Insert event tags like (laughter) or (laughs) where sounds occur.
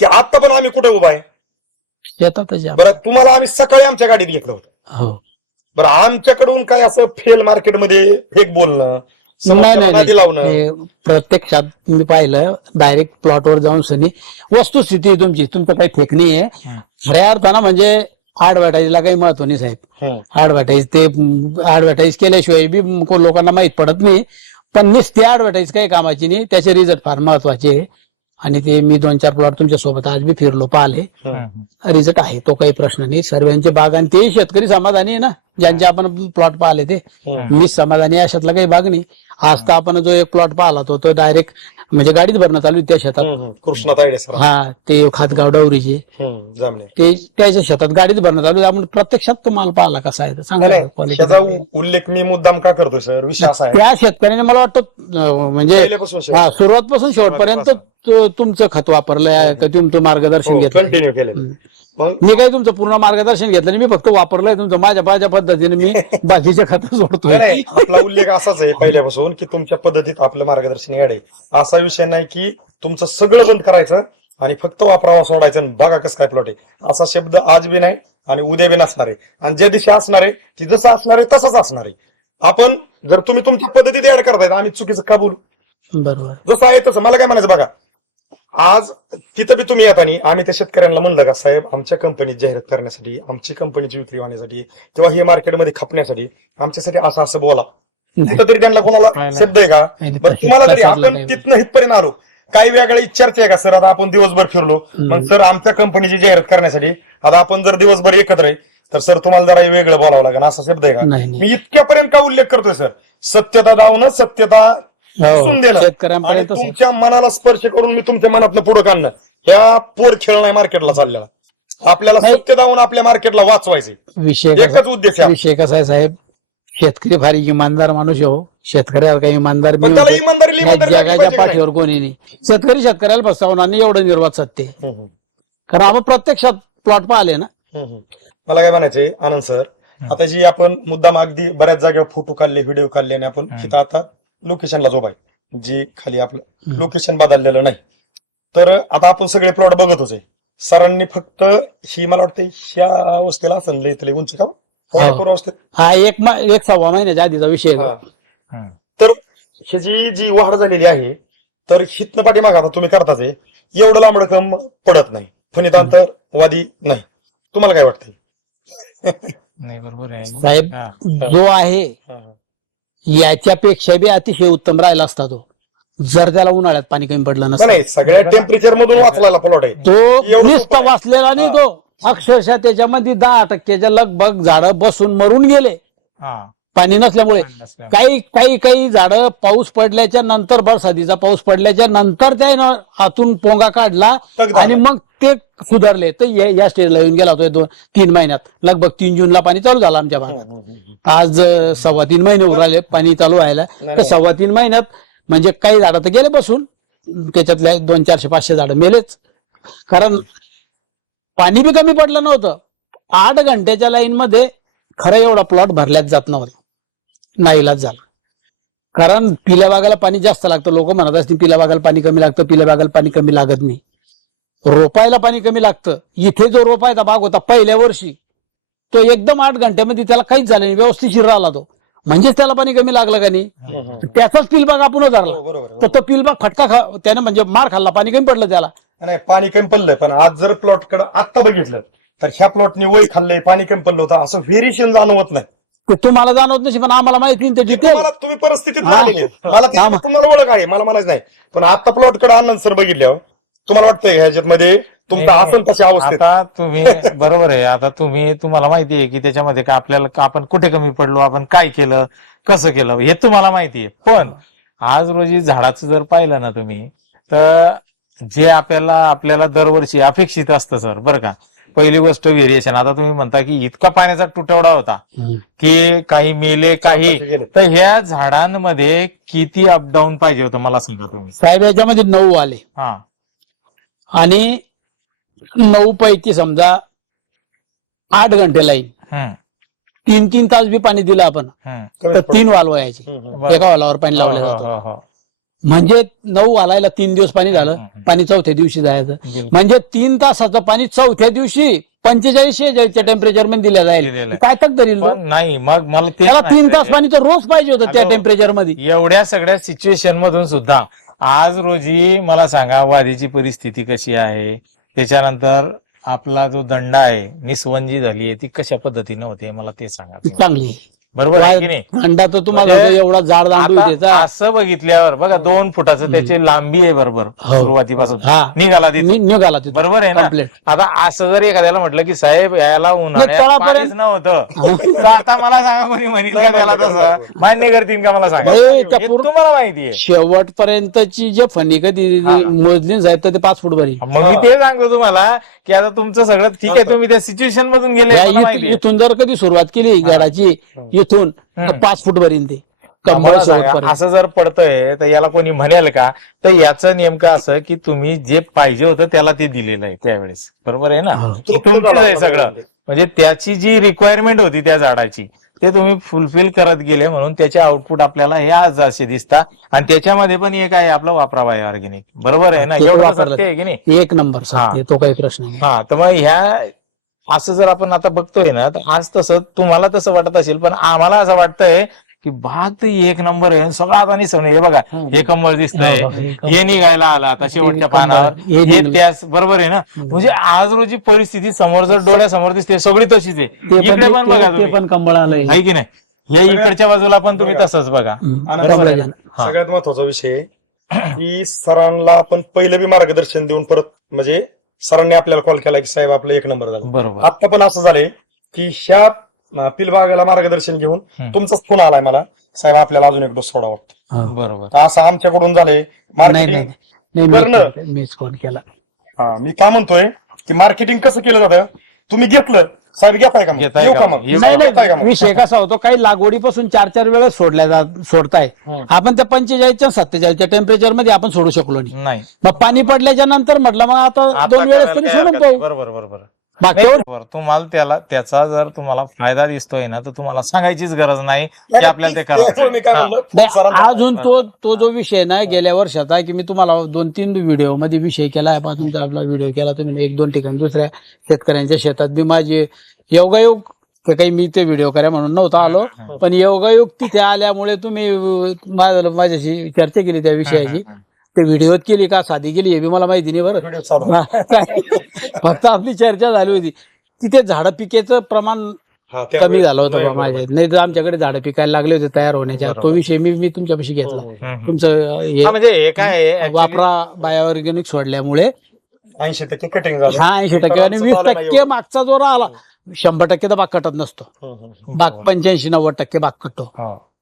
की आता पण आम्ही कुठे उभा आहे. बरं तुम्हाला आम्ही सकाळी आमच्या गाडीत घेतलं होतं. हो. बरं आमच्याकडून काय असं फेल मार्केटमध्ये फेक बोलणं लावणं? प्रत्यक्षात मी पाहिलं डायरेक्ट प्लॉटवर जाऊन सनी वस्तुस्थिती तुमची तुमचं काही फेक नाही आहे. खऱ्या अर्थानं म्हणजे ऍडव्हर्टाईजला काही महत्त्व नाही साहेब. ऍडव्हर्टाईज ते ऍडव्हर्टाईज केल्याशिवाय बी लोकांना माहीत पडत नाही. पण नुसती ऍडव्हर्टाईज काही कामाची नाही त्याचे रिझल्ट फार महत्त्वाचे आहे. आणि ते मी दोन चार प्लॉट तुमच्यासोबत आज बी फिरलो पाहिले. रिझल्ट आहे तो काही प्रश्न नाही. सर्वांचे बाग आणि ते शेतकरी समाधानी आहे ना. ज्यांचे आपण प्लॉट पाहिले ते. मी समाधानी अशातला काही भाग नाही. आज तर आपण जो एक प्लॉट पाहिला तो तो डायरेक्ट म्हणजे गाडीत भरणं चालू त्या शेतात. हं. कृष्णा तायडे सर. ते खातगाव डवरीचे. ते त्याच्या शेतात गाडीत भरणं चालू. आपण प्रत्यक्षात तो माल पाहिला कसा आहे सांगा नाही. त्याचा उ- उल्लेख मी मुद्दाम का करतोय सर? विषय असा आहे. त्या शेतकऱ्याने मला वाटतं अं, म्हणजे पहिल्यापासून शेवट. हा सुरुवातपासून शेवटपर्यंत तो- तुमचं खत वापरलंय का तुमचं मार्गदर्शन हो, घेतलं कंटिन्यू केले मी काही तुमचं पूर्ण मार्गदर्शन घेतलं नाही. मी फक्त वापरलंय तुमचं. माझ्या माझ्या पद्धतीने मी (laughs) बाकीचे खत सोडतोय. नाही, आपला उल्लेख असाच आहे पहिल्यापासून की तुमच्या पद्धतीत आपलं मार्गदर्शन याड आहे असा विषय नाही की तुमचं सगळं बंद करायचं आणि फक्त वापरावा सोडायचं आणि बघा कसं काय प्लॉट आहे. असा शब्द आज बी नाही आणि उद्या बी नसणार आहे. आणि ज्या दिवशी असणार आहे ती जसं असणार आहे तसंच असणार आहे. आपण जर तुम्ही तुमच्या पद्धतीत ऍड करताय तर आम्ही चुकीचं का बोलू? बरोबर. जसं आहे तसं. मला काय म्हणायचं बघा. आज तिथं बी तुम्ही येतानी आम्ही त्या शेतकऱ्यांना म्हणलं का साहेब आमच्या कंपनीत जाहिरात करण्यासाठी आमची कंपनीची विक्री होण्यासाठी किंवा हे मार्केटमध्ये खपण्यासाठी आमच्यासाठी असं असं बोला. तिथं तरी त्यांना कोणाला. शब्द आहे का? बरं तुम्हाला तरी आपण. तिथनं हितपर्यंत आलो काही वेगळ्या चर्चा आहे का सर आता आपण दिवसभर फिरलो मग सर आमच्या कंपनीची जाहिरात करण्यासाठी आता आपण जर दिवसभर एकत्र आहे तर सर तुम्हाला जरा वेगळं बोलावं लागेल असा शब्द आहे का? मी इतक्यापर्यंत का उल्लेख करतोय सर? सत्यता दावणं सत्यता हो, दिसून देणं आणि शेतकऱ्यांपर्यंत तुमच्या मनाला स्पर्श करून मी तुमच्या मनातनं पुढे काढणं ह्या पोर खेळ नाही मार्केटला चाललेला आपल्याला नाही. सत्य दावून आपल्या मार्केटला वाचवायचे विषय कसा- एकच उद्देश आहे विषय कसा आहे साहेब शेतकरी फार इमानदार माणूस आहे हो शेतकऱ्याला काही इमानदार बी पण त्याला होते. इमानदारी या इमानदारी दाखवली जगाच्या पाहिजे का नाही? पाठीवर कोणी नाही शेतकरी शेतकऱ्याला फसवणार नाही एवढं निर्वात सत्य आहे. हम्म, हम्म, कारण आपण प्रत्यक्षात प्लॉट पाहिले ना हम्म, हम्म. मला काय म्हणायचंय आनंद सर आता जी आपण मुद्दाम अगदी बऱ्याच जागेवर फोटो काढले व्हिडिओ काढले आणि आपण हम्म. तिथं आता लोकेशनला जोब आहे जे खाली आपलं. लोकेशन बदललेलं नाही तर आता आपण सगळे प्लॉट बघत आहे सरांनी फक्त ही मला वाटतं ह्या अवस्थेला लई तरी उंची का हो. अवस्थेत हा एक मा- एक सव्वा महिन्याच्या आधीचा विषय आहे. हा. हं. तर ह्याची जी वाढ झालेली आहे तर हितनं पाठीमाग आता तुम्ही करताच आहे एवढं लांबड कम पडत नाही फणितांतर वादी नाही तुम्हाला काय वाटतंय नाही बरोबर आहे साहेब हा. जो आहे याच्यापेक्षा बी अतिशय उत्तम राहिला असता तो. जर त्याला उन्हाळ्यात पाणी कमी पडलं नसतं नाही सगळ्या टेम्परेचर मधून वाचलेला प्लॉट आहे. तो नुसता. वाचलेला नाही तो. अक्षरशः त्याच्यामध्ये दहा टक्क्याच्या लगभग झाडं बसून मरून गेले. हा. पाणी नसल्यामुळे. काही काही काही झाडं पाऊस पडल्याच्या नंतर बरसातीचा पाऊस पडल्याच्या नंतर त्या हातून पोंगा काढला. आणि मग ते सुधारले. तर या- स्टेजला येऊन गेला होता दोन तीन महिन्यात. लगभग तीन जूनला पाणी चालू झालं आमच्या भागात. आज सव्वा तीन महिने उराले पाणी चालू व्हायला. तर. सव्वा तीन महिन्यात म्हणजे काही झाडं तर गेले बसून. त्याच्यातल्या दोन चारशे पाचशे झाडं मेलेच. कारण पाणी बी कमी पडलं नव्हतं. आठ घंट्याच्या लाईन मध्ये खरं एवढा प्लॉट भरल्याच जात नव्हता. नाईलाज झाला. कारण पिल्या बागाला पाणी जास्त लागतं. लोक म्हणत असतील पिल्या बागाला पाणी कमी लागतं पिल्या बागाला पाणी कमी लागत नाही. रोपायला पाणी कमी लागतं. इथे जो रोपायचा बाग होता पहिल्या वर्षी तो एकदम आठ घंट्यामध्ये त्याला काहीच झालं नाही. व्यवस्थिशीर राहिला तो. म्हणजेच त्याला पाणी कमी लागलं का नाही? त्याचाच पिलबाग आपण धरला हो, बरोबर तर तो पिलबाग फटका खा त्याने म्हणजे मार खाल्ला. पाणी कमी पडलं त्याला. नाही पाणी कमी पडलंय पण आज जर प्लॉटकडे आत्ता बघितलं तर ह्या प्लॉटने वय खाल्लंय पाणी कमी पडलं होतं. असं व्हेरिएशन जाणवत नाही. ते तुम्हाला जाणवत नाही पण आम्हाला माहिती नाही ते डिटेल तुम्हाला तुम्ही परिस्थितीत हा. राहिलेले आहेत. मला ते- मग. तुम्हाला ओळख आहे मला म्हणायचं नाही. पण आता प्लॉटकडे आनंद सर बघितल्यावर तुम्हाला वाटतंय ह्याच्यामध्ये तुमचा नाही, आसन तशा अवस्थेत? आता तुम्ही (laughs) बरोबर आहे. आता तुम्ही तुम्हाला माहिती आहे की त्याच्यामध्ये का आपल्याला का आपण कुठे कमी पडलो आपण काय केलं कसं केलं हे तुम्हाला माहिती आहे. पण आज रोजी झाडाचं जर पाहिलं ना तुम्ही तर जे आपल्याला आपल्याला दरवर्षी अपेक्षित असतं सर बरं का? पहिली गोष्ट व्हेरिएशन आता तुम्ही म्हणता की इतका पाण्याचा तुटवडा होता की काही मेले काही. तर ह्या झाडांमध्ये किती अपडाऊन पाहिजे होतं मला सांगा तुम्ही. साहेब याच्यामध्ये नऊ आले. हा. आणि नऊ पैकी समजा आठ घंटे लाईन. हम्म, तीन तीन तास बी पाणी दिलं आपण. हम्म. तर तीन वाल. बरं. एका वालावर पाणी लावलं हो, हो, जातं. हो, हो. म्हणजे नऊ वालायला तीन दिवस पाणी झालं. पाणी चौथ्या दिवशी जायचं. म्हणजे तीन तासाचं पाणी चौथ्या दिवशी पंचेचाळीस शेहेचाळीसच्या टेम्परेचरमध्ये दिल्या जाईल. काय तक धरील नाही मग मला त्याला तीन तास पाणी तर रोज पाहिजे होतं त्या टेम्परेचरमध्ये एवढ्या सगळ्या सिच्युएशन मधून सुद्धा आज रोजी मला सांगा वादीची परिस्थिती कशी आहे त्याच्यानंतर आपला जो दंड आहे निस्वंजी झाली आहे ती कशा पद्धतीने होते मला ते सांगा. चांगली. बरोबर आहे की नाही? अंडा तर तुम्हाला म्हणजे एवढा जाड दांडू आता त्याचा असं बघितल्यावर बघा दोन फुटाचं त्याची लांबी आहे बरोबर हो. सुरुवातीपासून. हा. निघाला तिथून. नि- निघाला तिथून. बरोबर आहे ना? Complete. आता असं जर एखाद्याला म्हटलं की साहेब याला उन्हाळ्यात तळापर्यंत- पाणीच नव्हतं. (laughs) तर आता मला सांगा कोणी म्हणेल का त्याला तसं? मान्य करतील का मला सांगा? नाही, त्या हे पूर्ण- तुम्हाला माहिती आहे. शेवटपर्यंतची जे फणी कधी हा. मोजली जाईल तर ते पाच फूट भरी. मग मी ते सांगतो तुम्हाला की आता तुमचं सगळं ठीक आहे तुम्ही त्या सिच्युएशन मधून गेले या इथून माहिती आहे. इथून जर कधी सुरुवात केली गडाची इथून तर. पाच फूट भरीन ते. कंबळ मला सांगा, शेवटपर्यंत असं जर पडतंय तर याला कोणी म्हणेल का? तर याचं नेमकं असं की तुम्ही जे पाहिजे होतं त्याला ते दिलेलं आहे त्यावेळेस. बरोबर आहे ना? हो. हे तुमचंच आहे सगळं. म्हणजे. त्याची जी रिक्वायरमेंट होती त्या झाडाची ते तुम्ही फुलफिल करत गेले म्हणून त्याचे आउटपुट आपल्याला हे आज असे दिसतात आणि त्याच्यामध्ये पण एक आहे आपलं वापरावा आहे ऑर्गेनिक बरोबर आहे ना? ते एवढं वापरलं. सत्य आहे की नाही? एक नंबर सत्य तो काही प्रश्न नाही. हा तर मग ह्या असं जर आपण आता बघतोय ना तर आज तसं तुम्हाला तसं वाटत असेल पण आम्हाला असं वाटतंय की तर एक नंबर आहे सगळं आता निसवणे हे बघा हा. हे कंबळ दिसतंय हो, हो, हे. हे निघायला आला आता शेवटच्या. पानावर हे हे. त्यास बरोबर आहे ना म्हणजे आज रोजी परिस्थिती समोर जर डोळ्यासमोर दिसते सगळी तशीच आहे इकडे पण बघा ते- पण कंबळ आलंय आहे की नाही हे इकडच्या बाजूला पण तुम्ही तसंच बघा. हा. सगळ्यात महत्त्वाचा विषय की सरांना आपण पहिलं बी मार्गदर्शन देऊन परत म्हणजे सरांनी आपल्याला कॉल केला की साहेब आपलं एक नंबर झाला बरोबर आता पण असं झालंय की ह्या पिलबागाला मार्गदर्शन घेऊन. तुमचाच फोन आलाय मला साहेब आपल्याला अजून एक डोस सोडा वाटतो हो. बरोबर असं आमच्याकडून झालंय नाही नाही मार्केटिंग. मीच- कॉल हा मी काय म्हणतोय की मार्केटिंग कसं केलं जातं तुम्ही घेतलं साहेब घेताय का मग? घेताय येऊ का का मग? मग येऊ नाही घेताय का नाही मग? विषय कसा होतो काही लागवडीपासून चार चार वेळेस सोडल्या जात सोडताय हम्म. आपण त्या पंचेचाळीसच्या सत्तेचाळीसच्या टेम्परेचरमध्ये आपण सोडू शकलो नाही नाही मग पाणी पडल्याच्या नंतर म्हटलं मग आता आता दोन वेळेस करायला तरी काय सोडून हरकत नाही. पाहू बरोबर बरोबर बरोबर. तुम्हाला त्याला त्याचा जर तुम्हाला फायदा दिसतोय ना तर तुम्हाला सांगायचीच गरज नाही की आपल्याला ते त्यामुळे करावं मी काय म्हणलं नाही, सरांना- अजून तो तो जो विषय ना गेल्या वर्षाचा की मी तुम्हाला दोन तीन व्हिडिओमध्ये विषय केला आहे तुमचा आपला व्हिडिओ केला तुम्ही एक दोन ठिकाणी दुसऱ्या शेतकऱ्यांच्या शेतात बी माझे योगायोग ते काही मी ते व्हिडिओ करा म्हणून नव्हतं आलो पण योगायोग तिथे आल्यामुळे तुम्ही अं, माझ्या- माझ्याशी चर्चा केली त्या विषयाची. ते व्हिडिओत केली का? साधी केली हे बी मला माहिती नाही बरं. व्हिडिओ (laughs) फक्त आपली चर्चा झाली होती. तिथे झाडं पिकेचं प्रमाण हा, कमी झालं होतं बा. माझ्या. नाही तर आमच्याकडे झाडं पिकायला लागले होते तयार होण्याच्या. तो विषय मी मी तुमच्यापाशी घेतला. हम्म. तुमचं हे हा, म्हणजे हे काय आहे, actually- वापरा बायोऑर्गॅनिक सोडल्यामुळे ऐंशी टक्के कटिंग झालं. हा ऐंशी टक्के. आणि वीस टक्के मागचा जो राहिला शंभर टक्के तर बाग कटत नसतो. हम्म, हम्म. बाग पंच्याऐंशी नव्वद टक्के बाग कटतो. हो.